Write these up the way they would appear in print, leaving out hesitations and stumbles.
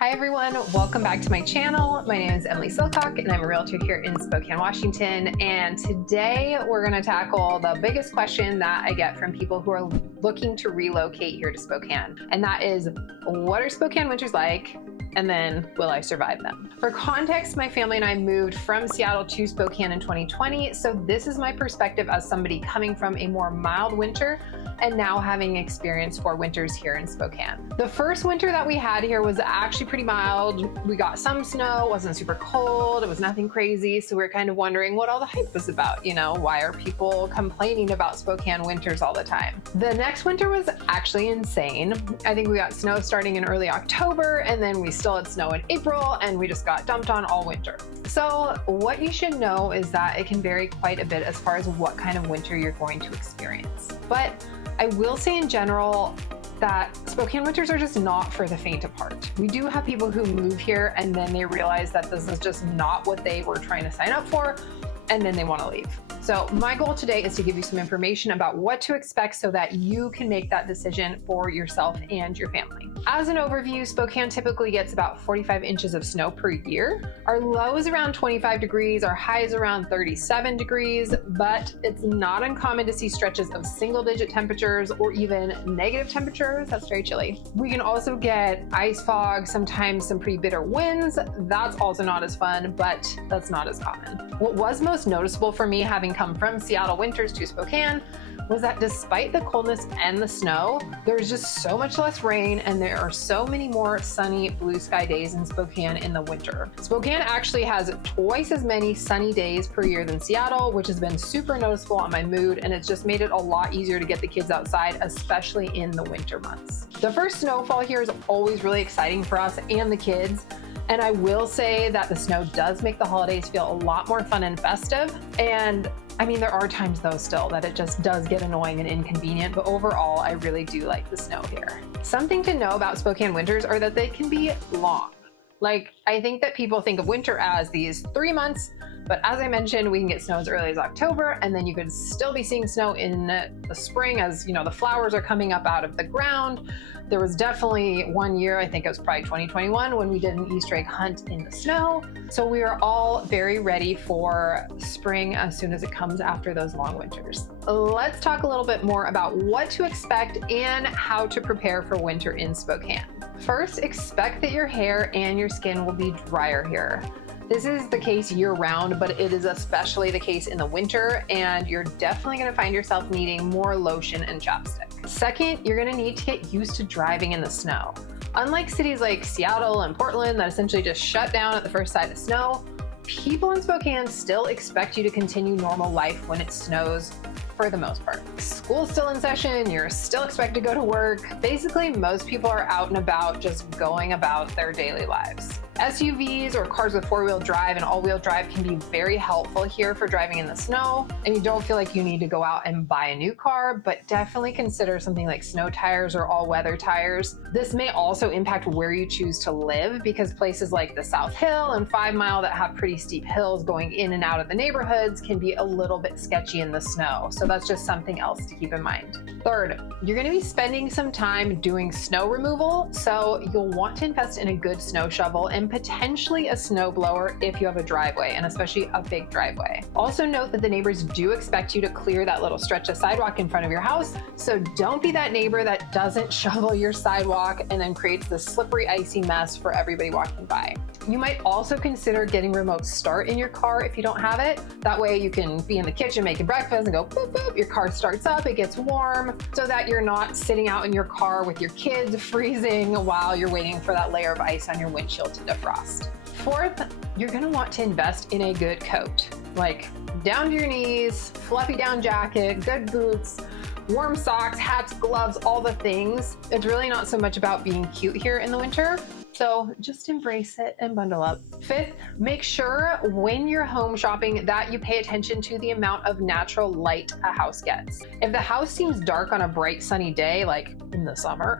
Hi everyone, welcome back to my channel. My name is Emily Silcock and I'm a realtor here in Spokane, Washington. And today we're going to tackle the biggest question that I get from people who are looking to relocate here to Spokane. And that is, what are Spokane winters like? And then will I survive them? For context, my family and I moved from Seattle to Spokane in 2020. So this is my perspective as somebody coming from a more mild winter and now having experienced 4 winters here in Spokane. The first winter that we had here was actually pretty mild. We got some snow, it wasn't super cold, it was nothing crazy. So we were kind of wondering what all the hype was about. You know, why are people complaining about Spokane winters all the time? The next winter was actually insane. I think we got snow starting in early October, and then we still had snow in April, and we just got dumped on all winter. So what you should know is that it can vary quite a bit as far as what kind of winter you're going to experience. But I will say in general that Spokane winters are just not for the faint of heart. We do have people who move here and then they realize that this is just not what they were trying to sign up for, and then they want to leave. So my goal today is to give you some information about what to expect so that you can make that decision for yourself and your family. As an overview, Spokane typically gets about 45 inches of snow per year. Our low is around 25 degrees, our high is around 37 degrees, but it's not uncommon to see stretches of single-digit temperatures or even negative temperatures. That's very chilly. We can also get ice fog, sometimes some pretty bitter winds. That's also not as fun, but that's not as common. What was most noticeable for me having come from Seattle winters to Spokane was that despite the coldness and the snow, there's just so much less rain and there are so many more sunny blue sky days in Spokane in the winter. Spokane actually has twice as many sunny days per year than Seattle, which has been super noticeable on my mood, and it's just made it a lot easier to get the kids outside, especially in the winter months. The first snowfall here is always really exciting for us and the kids. And I will say that the snow does make the holidays feel a lot more fun and festive. And I mean, there are times though still that it just does get annoying and inconvenient, but overall, I really do like the snow here. Something to know about Spokane winters are that they can be long. Like, I think that people think of winter as these 3 months, but as I mentioned, we can get snow as early as October, and then you could still be seeing snow in the spring as, you know, the flowers are coming up out of the ground. There was definitely one year, I think it was probably 2021, when we did an Easter egg hunt in the snow. So we are all very ready for spring as soon as it comes after those long winters. Let's talk a little bit more about what to expect and how to prepare for winter in Spokane. First, expect that your hair and your skin will be drier here. This is the case year-round, but it is especially the case in the winter, and you're definitely going to find yourself needing more lotion and chapstick. Second, you're going to need to get used to driving in the snow. Unlike cities like Seattle and Portland that essentially just shut down at the first sight of snow, people in Spokane still expect you to continue normal life when it snows for the most part. School's still in session, you're still expected to go to work. Basically, most people are out and about just going about their daily lives. SUVs or cars with 4-wheel drive and all-wheel drive can be very helpful here for driving in the snow, and you don't feel like you need to go out and buy a new car, but definitely consider something like snow tires or all-weather tires. This may also impact where you choose to live, because places like the South Hill and 5 Mile that have pretty steep hills going in and out of the neighborhoods can be a little bit sketchy in the snow, so that's just something else to keep in mind. Third, you're going to be spending some time doing snow removal, so you'll want to invest in a good snow shovel and potentially a snow blower if you have a driveway, and especially a big driveway. Also note that the neighbors do expect you to clear that little stretch of sidewalk in front of your house, so don't be that neighbor that doesn't shovel your sidewalk and then creates this slippery, icy mess for everybody walking by. You might also consider getting remote start in your car if you don't have it. That way you can be in the kitchen making breakfast and go boop, boop, your car starts up, it gets warm, so that you're not sitting out in your car with your kids freezing while you're waiting for that layer of ice on your windshield to defrost. Fourth, you're gonna want to invest in a good coat, like down to your knees, fluffy down jacket, good boots, warm socks, hats, gloves, all the things. It's really not so much about being cute here in the winter. So just embrace it and bundle up. Fifth, make sure when you're home shopping that you pay attention to the amount of natural light a house gets. If the house seems dark on a bright sunny day, like in the summer,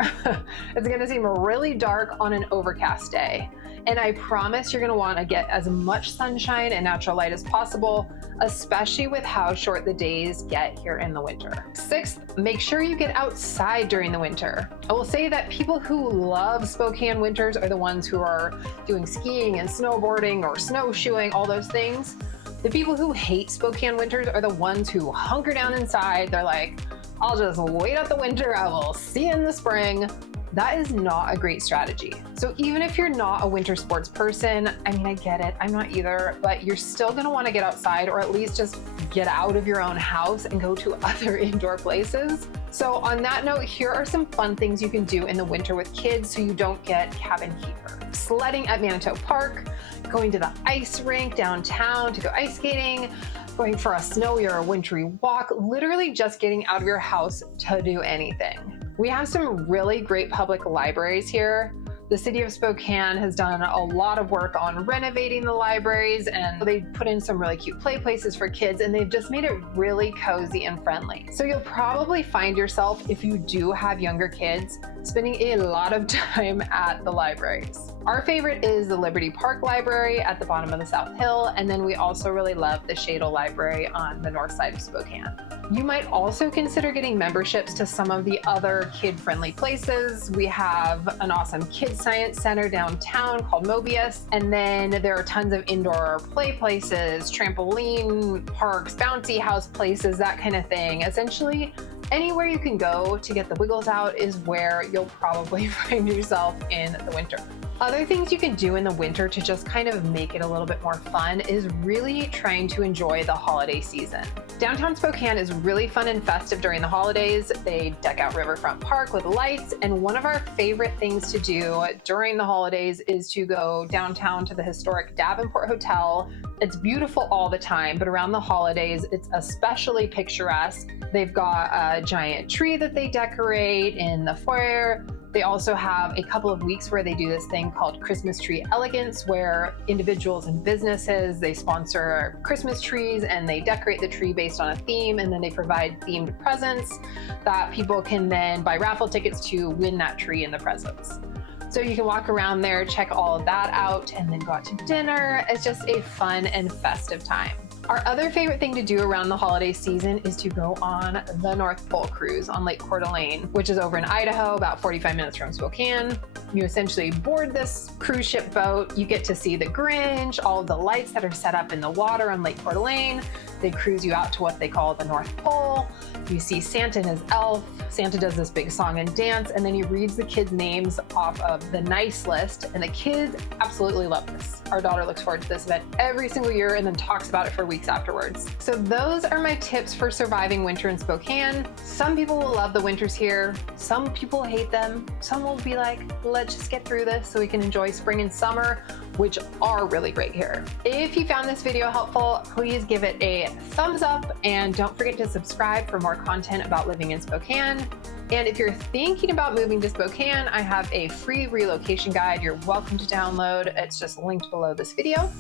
it's gonna seem really dark on an overcast day. And I promise you're gonna wanna get as much sunshine and natural light as possible, especially with how short the days get here in the winter. Sixth, make sure you get outside during the winter. I will say that people who love Spokane winters are the ones who are doing skiing and snowboarding or snowshoeing, all those things. The people who hate Spokane winters are the ones who hunker down inside. They're like, I'll just wait out the winter, I will see you in the spring. That is not a great strategy. So even if you're not a winter sports person, I mean, I get it, I'm not either, but you're still gonna wanna get outside, or at least just get out of your own house and go to other indoor places. So on that note, here are some fun things you can do in the winter with kids so you don't get cabin fever. Sledding at Manitou Park, going to the ice rink downtown to go ice skating, going for a snowy or a wintry walk, literally just getting out of your house to do anything. We have some really great public libraries here. The city of Spokane has done a lot of work on renovating the libraries, and they put in some really cute play places for kids, and they've just made it really cozy and friendly. So you'll probably find yourself, if you do have younger kids, spending a lot of time at the libraries. Our favorite is the Liberty Park Library at the bottom of the South Hill, and then we also really love the Shadle Library on the north side of Spokane. You might also consider getting memberships to some of the other kid-friendly places. We have an awesome kids science center downtown called Mobius, and then there are tons of indoor play places, trampoline parks, bouncy house places, that kind of thing. Essentially, anywhere you can go to get the wiggles out is where you'll probably find yourself in the winter. Other things you can do in the winter to just kind of make it a little bit more fun is really trying to enjoy the holiday season. Downtown Spokane is really fun and festive during the holidays. They deck out Riverfront Park with lights, and one of our favorite things to do during the holidays is to go downtown to the historic Davenport Hotel. It's beautiful all the time, but around the holidays, it's especially picturesque. They've got a giant tree that they decorate in the foyer. They also have a couple of weeks where they do this thing called Christmas Tree Elegance, where individuals and businesses, they sponsor Christmas trees and they decorate the tree based on a theme, and then they provide themed presents that people can then buy raffle tickets to win that tree and the presents. So you can walk around there, check all of that out, and then go out to dinner. It's just a fun and festive time. Our other favorite thing to do around the holiday season is to go on the North Pole Cruise on Lake Coeur d'Alene, which is over in Idaho, about 45 minutes from Spokane. You essentially board this cruise ship boat. You get to see the Grinch, all of the lights that are set up in the water on Lake Coeur d'Alene. They cruise you out to what they call the North Pole. You see Santa and his elf. Santa does this big song and dance, and then he reads the kids' names off of the nice list, and the kids absolutely love this. Our daughter looks forward to this event every single year and then talks about it for weeks afterwards. So those are my tips for surviving winter in Spokane. Some people will love the winters here. Some people hate them. Some will be like, let's just get through this so we can enjoy spring and summer, which are really great here. If you found this video helpful, please give it a thumbs up, and don't forget to subscribe for more content about living in Spokane. And if you're thinking about moving to Spokane, I have a free relocation guide you're welcome to download. It's just linked below this video.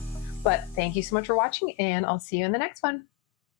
But thank you so much for watching, and I'll see you in the next one.